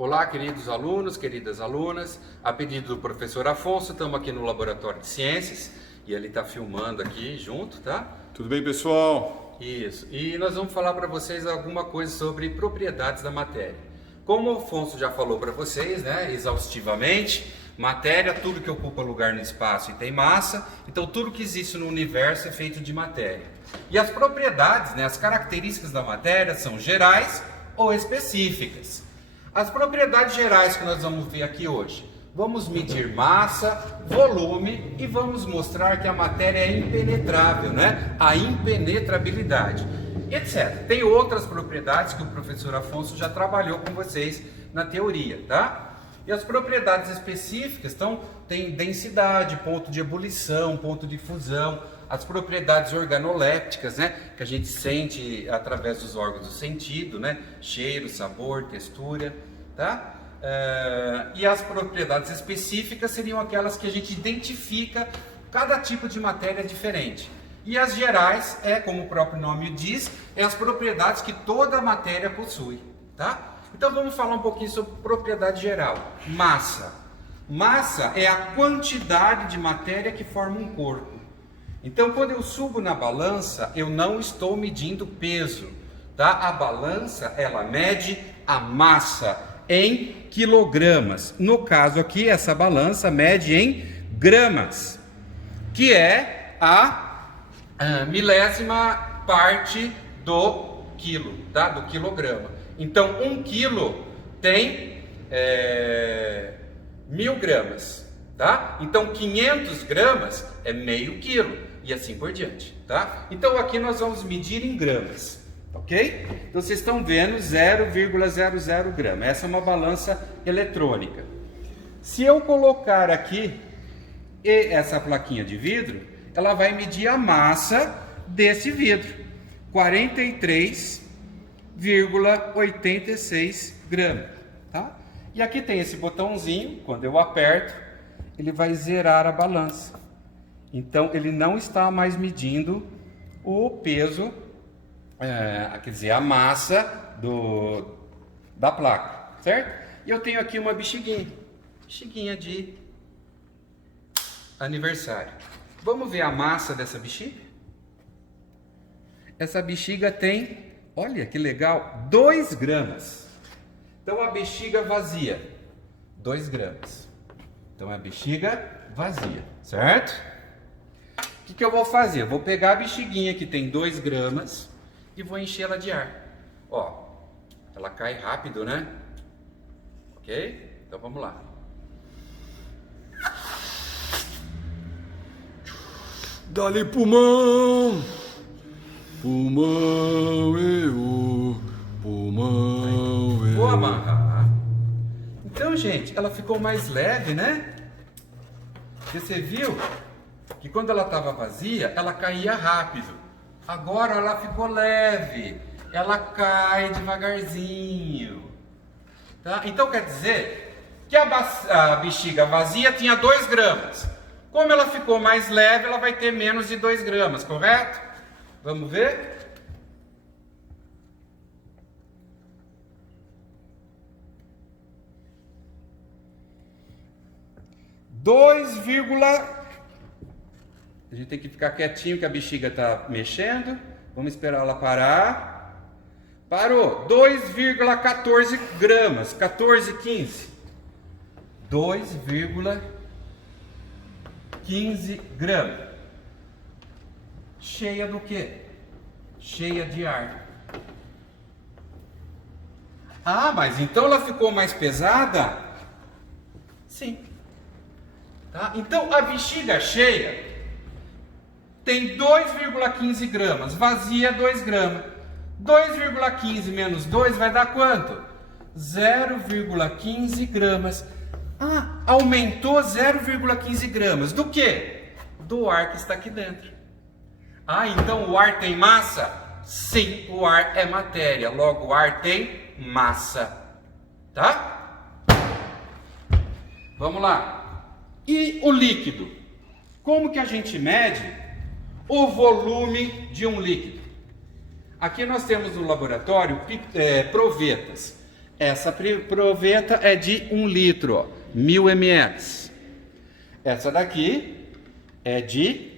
Olá, queridos alunos, queridas alunas. A pedido do professor Afonso, estamos aqui no Laboratório de Ciências e ele está filmando aqui junto, tá? Tudo bem, pessoal? Isso. E nós vamos falar para vocês alguma coisa sobre propriedades da matéria. Como o Afonso já falou para vocês, né, exaustivamente, matéria, tudo que ocupa lugar no espaço e tem massa, então tudo que existe no universo é feito de matéria. E as propriedades, né, as características da matéria são gerais ou específicas. As propriedades gerais que nós vamos ver aqui hoje. Vamos medir massa, volume e vamos mostrar que a matéria é impenetrável, né? A impenetrabilidade, etc. Tem outras propriedades que o professor Afonso já trabalhou com vocês na teoria, tá? E as propriedades específicas, então, tem densidade, ponto de ebulição, ponto de fusão, as propriedades organolépticas, né, que a gente sente através dos órgãos do sentido, né, cheiro, sabor, textura, tá? E as propriedades específicas seriam aquelas que a gente identifica cada tipo de matéria diferente. E as gerais como o próprio nome diz, as propriedades que toda matéria possui, tá? Então vamos falar um pouquinho sobre propriedade geral. Massa. Massa é a quantidade de matéria que forma um corpo. Então, quando eu subo na balança, eu não estou medindo peso, tá? A balança, ela mede a massa em quilogramas. No caso aqui, essa balança mede em gramas, que é a milésima parte do quilo, tá? Do quilograma. Então, 1 quilo tem 1000 gramas, tá? Então, 500 gramas é meio quilo. E assim por diante, tá? Então aqui nós vamos medir em gramas, ok? Então vocês estão vendo 0,00 grama. Essa é uma balança eletrônica. Se eu colocar aqui essa plaquinha de vidro, ela vai medir a massa desse vidro, 43,86 gramas, tá? E aqui tem esse botãozinho, quando eu aperto, ele vai zerar a balança. Então, ele não está mais medindo o peso, quer dizer, a massa da placa, certo? E eu tenho aqui uma bexiguinha de aniversário. Vamos ver a massa dessa bexiga? Essa bexiga tem, olha que legal, 2 gramas. Então, a bexiga vazia, 2 gramas. Então, é a bexiga vazia, certo? O que eu vou fazer? Eu vou pegar a bexiguinha que tem 2 gramas e vou encher ela de ar. Ó, ela cai rápido, né? Ok? Então vamos lá. Dá-lhe pulmão, pulmão, pulmão, Vou amarrar. Então, gente, ela ficou mais leve, né? Você viu que quando ela estava vazia, ela caía rápido. Agora ela ficou leve, ela cai devagarzinho, tá? Então quer dizer que a bexiga vazia tinha 2 gramas. Como ela ficou mais leve, ela vai ter menos de 2 gramas, correto? Vamos ver? A gente tem que ficar quietinho que a bexiga está mexendo. Vamos esperar ela parar. Parou. 2,14 gramas. 14, 15. 2,15 gramas. Cheia do quê? Cheia de ar. Ah, mas então ela ficou mais pesada? Sim. Tá? Então a bexiga cheia tem 2,15 gramas, vazia 2 gramas. 2,15 menos 2 vai dar quanto? 0,15 gramas. Ah, aumentou 0,15 gramas. Do quê? Do ar que está aqui dentro. Ah, então o ar tem massa? Sim, o ar é matéria. Logo, o ar tem massa. Tá? Vamos lá. E o líquido? Como que a gente mede o volume de um líquido? Aqui nós temos no laboratório provetas. Essa proveta é de 1 litro, ó, 1000 ml. Essa daqui é de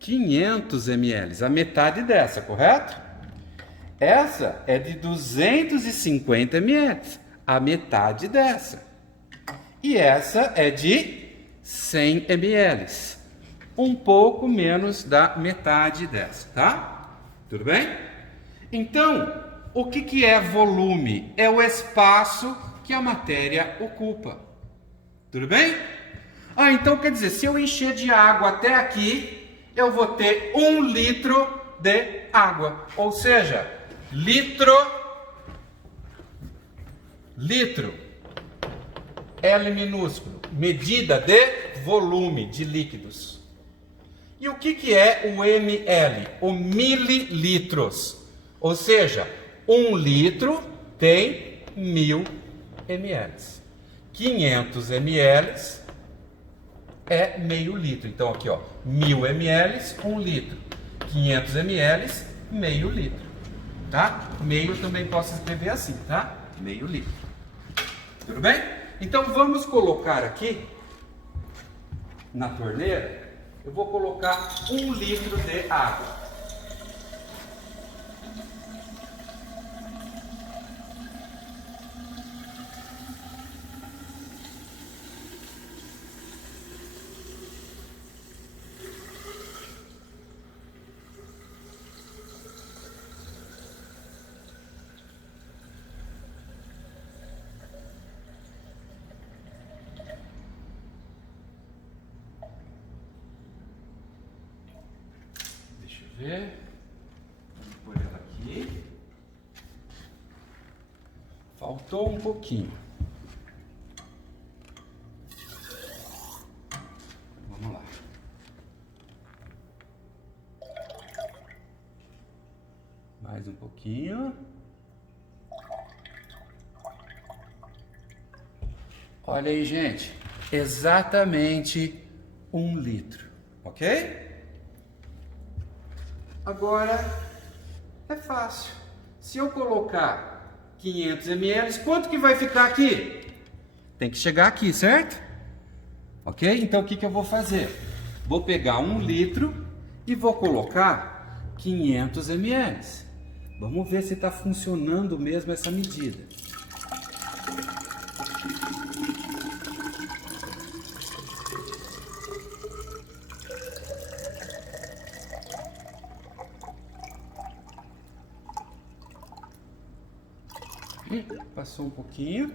500 ml, a metade dessa, correto? Essa é de 250 ml, a metade dessa. E essa é de 100 ml, um pouco menos da metade dessa, tá? Tudo bem? Então, o que é volume? É o espaço que a matéria ocupa. Tudo bem? Então quer dizer, se eu encher de água até aqui, eu vou ter 1 litro de água. Ou seja, litro, L minúsculo, medida de volume de líquidos. E o que é o ml? O mililitros. Ou seja, 1 litro tem 1000 ml. 500 ml é meio litro. Então aqui, ó, 1000 ml, 1 litro. 500 ml, meio litro. Tá? Meio também posso escrever assim, tá? Meio litro. Tudo bem? Então vamos colocar aqui na torneira. Eu vou colocar 1 litro de água. Ver. Vamos pôr ela aqui. Faltou um pouquinho. Vamos lá. Mais um pouquinho. Olha aí, gente. Exatamente 1 litro. Ok? Agora, é fácil. Se eu colocar 500 ml, quanto que vai ficar aqui? Tem que chegar aqui, certo? Ok? Então, o que eu vou fazer? Vou pegar 1 litro e vou colocar 500 ml. Vamos ver se está funcionando mesmo essa medida. Passou um pouquinho.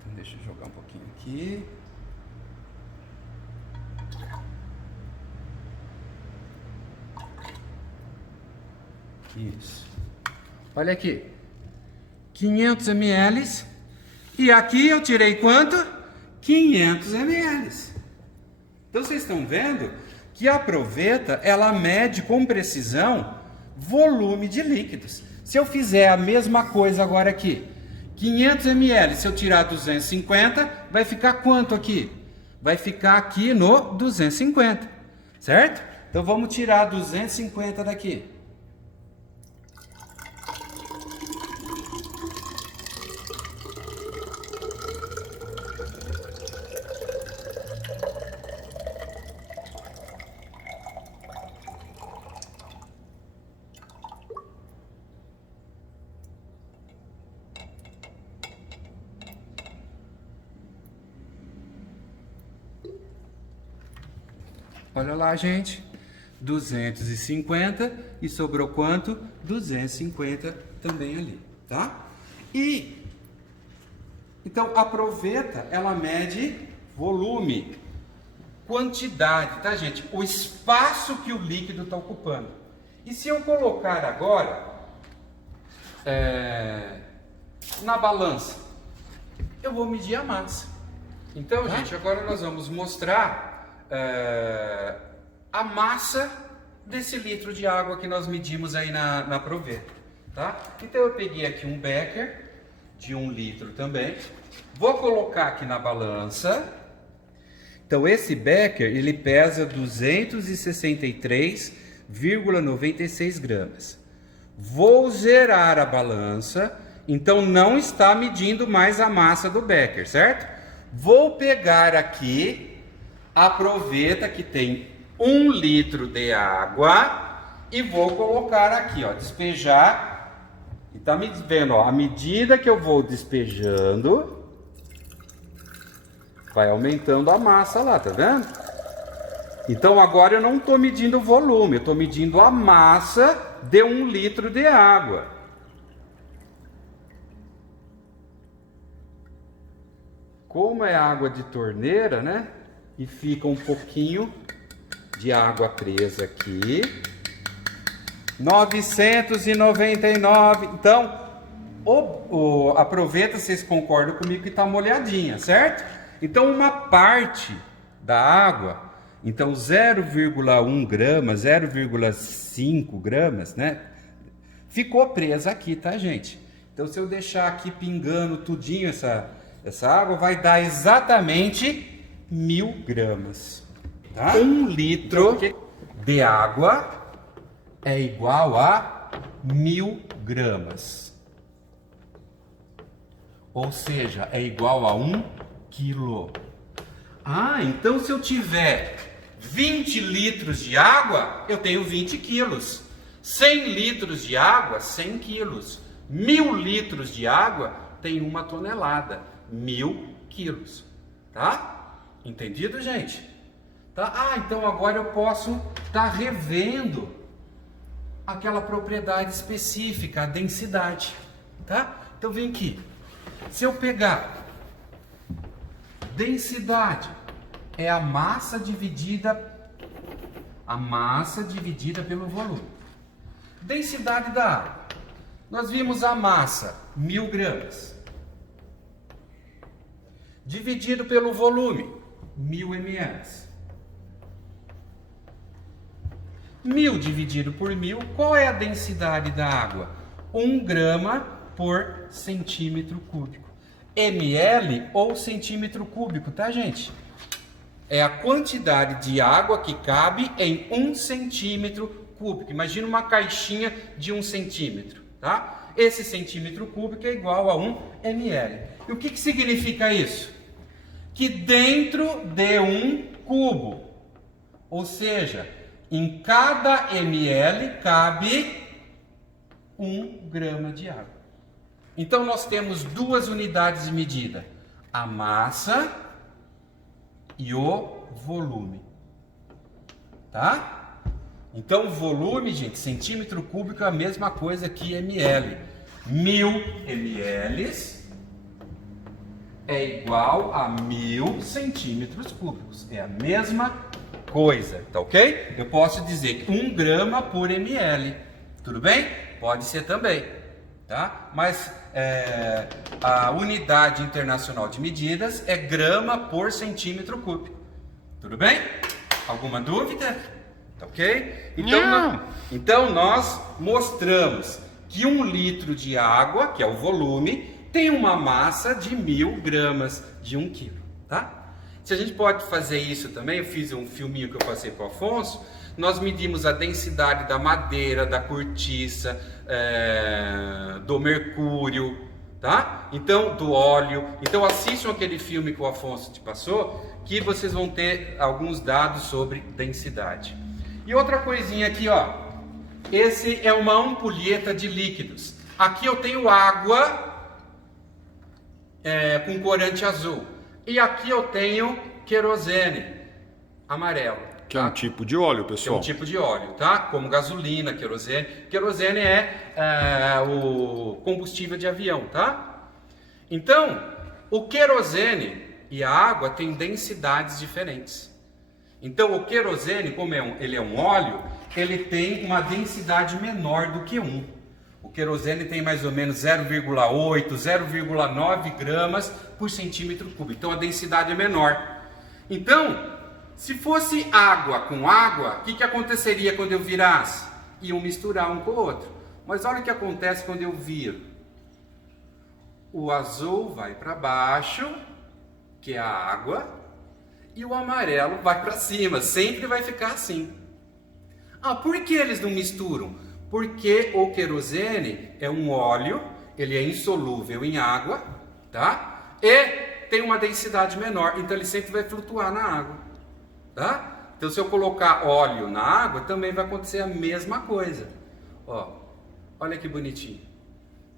Então deixa eu jogar um pouquinho aqui. Isso. Olha aqui. 500 ml. E aqui eu tirei quanto? 500 ml. Então vocês estão vendo que a proveta, ela mede com precisão volume de líquidos. Se eu fizer a mesma coisa agora aqui, 500 ml, se eu tirar 250, vai ficar quanto aqui? Vai ficar aqui no 250, certo? Então vamos tirar 250 daqui. Olha lá, gente, 250 e sobrou quanto? 250 também ali, tá? E, então, a proveta, ela mede volume, quantidade, tá, gente? O espaço que o líquido está ocupando. E se eu colocar agora na balança, eu vou medir a massa. Então, gente, agora nós vamos mostrar a massa desse litro de água que nós medimos aí na proveta, tá? Então eu peguei aqui um becker de 1 litro também, vou colocar aqui na balança. Então esse becker, ele pesa 263,96 gramas. Vou zerar a balança Então não está medindo mais a massa do becker, certo? Vou pegar aqui a proveta que tem 1 litro de água e vou colocar aqui, ó, despejar. E tá me vendo, ó, à medida que eu vou despejando, vai aumentando a massa lá, tá vendo? Então agora eu não estou medindo o volume, eu estou medindo a massa de 1 litro de água. Como é água de torneira, né? E fica um pouquinho de água presa aqui. 999. Então, a proveta, vocês concordam comigo que está molhadinha, certo? Então, uma parte da água, então 0,1 gramas, 0,5 gramas, né? Ficou presa aqui, tá, gente? Então, se eu deixar aqui pingando tudinho essa água, vai dar exatamente 1000 gramas. Tá? 1 litro de água é igual a 1000 gramas. Ou seja, é igual a 1 quilo. Ah, então se eu tiver 20 litros de água, eu tenho 20 quilos. 100 litros de água, 100 quilos. 1000 litros de água tem 1 tonelada. 1000 quilos. Tá? Entendido, gente? Tá? Ah, então agora eu posso estar revendo aquela propriedade específica, a densidade. Tá? Então vem aqui. Se eu pegar densidade, é a massa dividida pelo volume. Densidade da água. Nós vimos a massa, 1000 gramas. Dividido pelo volume, 1000 ml. 1000 dividido por 1000, qual é a densidade da água? 1 grama por centímetro cúbico. ml ou centímetro cúbico, tá, gente? É a quantidade de água que cabe em 1 centímetro cúbico. Imagina uma caixinha de 1 centímetro, tá? Esse centímetro cúbico é igual a 1 ml. E o que significa isso? Que dentro de um cubo, ou seja, em cada ml cabe 1 grama de água. Então nós temos 2 unidades de medida: a massa e o volume. Tá? Então, volume, gente, centímetro cúbico é a mesma coisa que ml. 1000 ml é igual a 1000 centímetros cúbicos. É a mesma coisa, tá ok? Eu posso dizer 1 grama por ml. Tudo bem? Pode ser também, tá? Mas a unidade internacional de medidas é grama por centímetro cúbico. Tudo bem? Alguma dúvida? Ok? Então nós mostramos que 1 litro de água, que é o volume, tem uma massa de 1000 gramas de 1 quilo, tá? Se a gente pode fazer isso também, eu fiz um filminho que eu passei para o Afonso, nós medimos a densidade da madeira, da cortiça, do mercúrio, tá? Então, do óleo. Então assistam aquele filme que o Afonso te passou, que vocês vão ter alguns dados sobre densidade. E outra coisinha aqui, ó. Esse é uma ampulheta de líquidos. Aqui eu tenho água com corante azul. E aqui eu tenho querosene amarelo. Que é um tipo de óleo, pessoal. Que é um tipo de óleo, tá? Como gasolina, querosene. Querosene é o combustível de avião, tá? Então, o querosene e a água têm densidades diferentes. Então, o querosene, como ele é um óleo, ele tem uma densidade menor do que 1. O querosene tem mais ou menos 0,8, 0,9 gramas por centímetro cúbico. Então, a densidade é menor. Então, se fosse água com água, o que aconteceria quando eu virasse? Iam misturar um com o outro. Mas olha o que acontece quando eu viro. O azul vai para baixo, que é a água, e o amarelo vai para cima. Sempre vai ficar assim. Ah, por que eles não misturam? Porque o querosene é um óleo ele é insolúvel em água, tá? E tem uma densidade menor, então ele sempre vai flutuar na água, tá? Então se eu colocar óleo na água, também vai acontecer a mesma coisa. Ó, olha que bonitinho.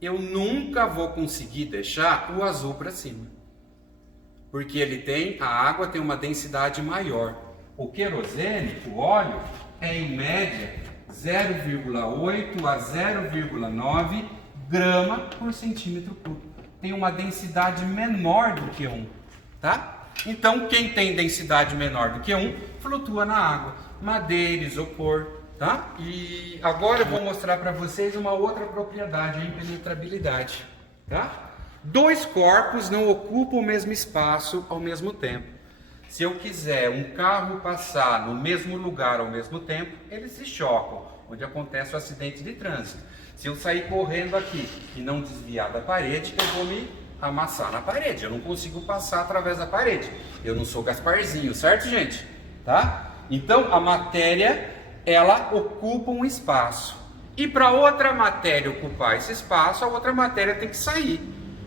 Eu nunca vou conseguir deixar o azul para cima, porque a água tem uma densidade maior. O querosene, o óleo, é em média 0,8 a 0,9 grama por centímetro cúbico. Tem uma densidade menor do que 1, tá? Então, quem tem densidade menor do que 1, flutua na água. Madeira, isopor, tá? E agora eu vou mostrar para vocês uma outra propriedade, a impenetrabilidade, tá? Dois corpos não ocupam o mesmo espaço ao mesmo tempo. Se eu quiser um carro passar no mesmo lugar ao mesmo tempo, eles se chocam, onde acontece o acidente de trânsito. Se eu sair correndo aqui e não desviar da parede, eu vou me amassar na parede. Eu não consigo passar através da parede. Eu não sou Gasparzinho, certo, gente? Tá? Então, a matéria, ela ocupa um espaço. E para outra matéria ocupar esse espaço, a outra matéria tem que sair.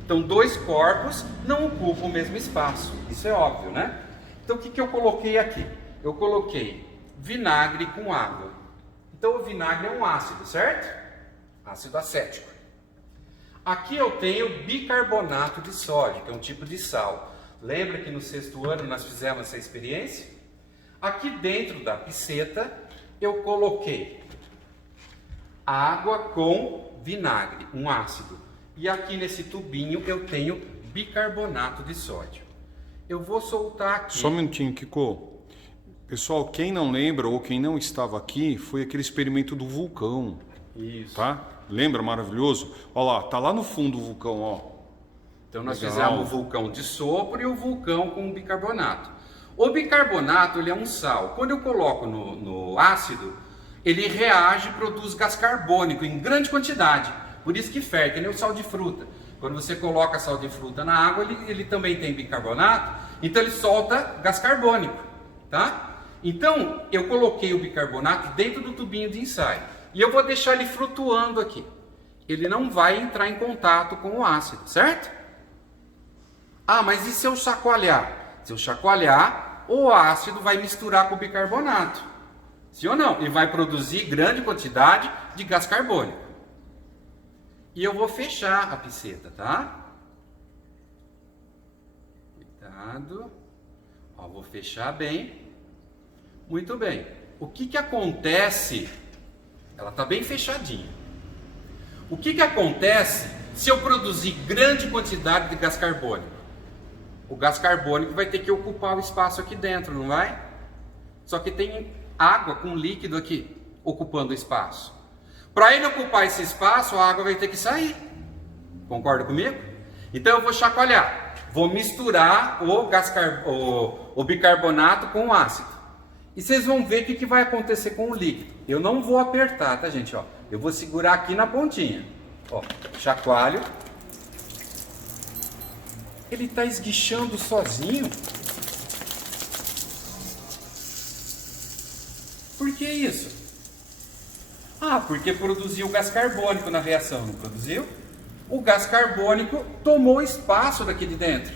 Então, dois corpos não ocupam o mesmo espaço. Isso é óbvio, né? Então, o que eu coloquei aqui? Eu coloquei vinagre com água. Então, o vinagre é um ácido, certo? Ácido acético. Aqui eu tenho bicarbonato de sódio, que é um tipo de sal. Lembra que no 6º ano nós fizemos essa experiência? Aqui dentro da piceta eu coloquei água com vinagre, um ácido. E aqui nesse tubinho eu tenho bicarbonato de sódio. Eu vou soltar aqui. Só um minutinho, Kiko. Pessoal, quem não lembra ou quem não estava aqui, foi aquele experimento do vulcão. Isso. Tá? Lembra? Maravilhoso? Olha lá, tá lá no fundo o vulcão, ó. Então nós Legal. fizemos o vulcão de sopro e o vulcão com bicarbonato. O bicarbonato, ele é um sal. Quando eu coloco no ácido, ele reage e produz gás carbônico em grande quantidade. Por isso que ferve, que nem o sal de fruta. Quando você coloca sal de fruta na água, ele também tem bicarbonato, então ele solta gás carbônico, tá? Então, eu coloquei o bicarbonato dentro do tubinho de ensaio. E eu vou deixar ele flutuando aqui. Ele não vai entrar em contato com o ácido, certo? Ah, mas e se eu chacoalhar? Se eu chacoalhar, o ácido vai misturar com o bicarbonato. Sim ou não? E vai produzir grande quantidade de gás carbônico. E eu vou fechar a piceta, tá? Cuidado. Ó, vou fechar bem. Muito bem. O que acontece? Ela está bem fechadinha. O que acontece se eu produzir grande quantidade de gás carbônico? O gás carbônico vai ter que ocupar o espaço aqui dentro, não vai? Só que tem água com líquido aqui, ocupando o espaço. Para ele ocupar esse espaço, a água vai ter que sair. Concorda comigo? Então eu vou chacoalhar. Vou misturar o bicarbonato com o ácido. E vocês vão ver o que vai acontecer com o líquido. Eu não vou apertar, tá, gente? Ó, eu vou segurar aqui na pontinha. Ó, chacoalho. Ele está esguichando sozinho. Por que isso? Ah, porque produziu gás carbônico na reação, não produziu? O gás carbônico tomou espaço daqui de dentro.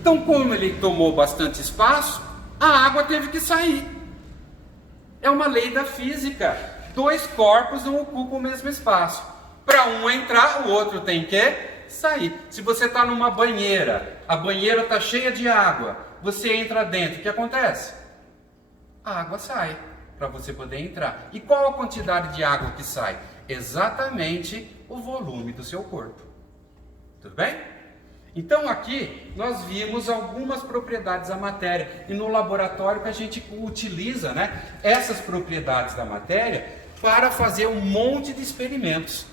Então, como ele tomou bastante espaço, a água teve que sair. É uma lei da física. Dois corpos não ocupam o mesmo espaço. Para um entrar, o outro tem que sair. Se você está numa banheira, a banheira está cheia de água, você entra dentro, o que acontece? A água sai para você poder entrar. E qual a quantidade de água que sai? Exatamente o volume do seu corpo. Tudo bem? Então aqui nós vimos algumas propriedades da matéria e no laboratório que a gente utiliza, né, essas propriedades da matéria para fazer um monte de experimentos.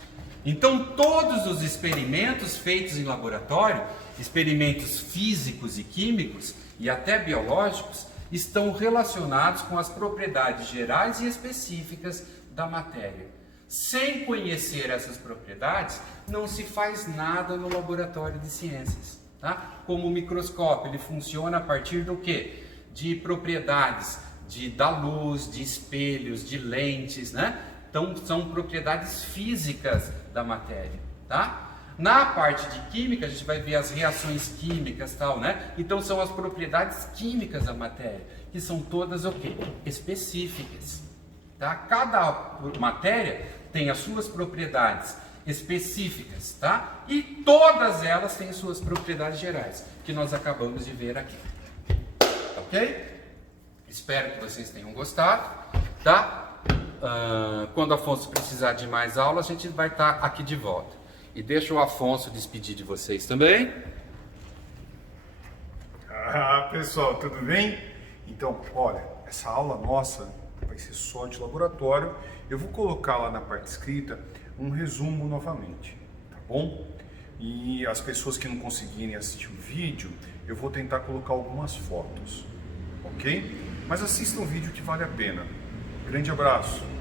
Então todos os experimentos feitos em laboratório, experimentos físicos e químicos e até biológicos, estão relacionados com as propriedades gerais e específicas da matéria. Sem conhecer essas propriedades, não se faz nada no laboratório de ciências, tá? Como o microscópio, ele funciona a partir do quê? De propriedades da luz, de espelhos, de lentes, né? Então, são propriedades físicas da matéria. tá? Na parte de química, a gente vai ver as reações químicas e tal, né? Então são as propriedades químicas da matéria, que são todas o quê? Específicas, tá? Cada matéria tem as suas propriedades específicas, tá? E todas elas têm suas propriedades gerais, que nós acabamos de ver aqui. Ok? Espero que vocês tenham gostado, tá? Quando o Afonso precisar de mais aulas, a gente vai estar aqui de volta. E deixa o Afonso despedir de vocês também. Pessoal, tudo bem? Então, olha, essa aula nossa vai ser só de laboratório. Eu vou colocar lá na parte escrita um resumo novamente, tá bom? E as pessoas que não conseguirem assistir o vídeo, eu vou tentar colocar algumas fotos, ok? Mas assistam o vídeo que vale a pena. Grande abraço!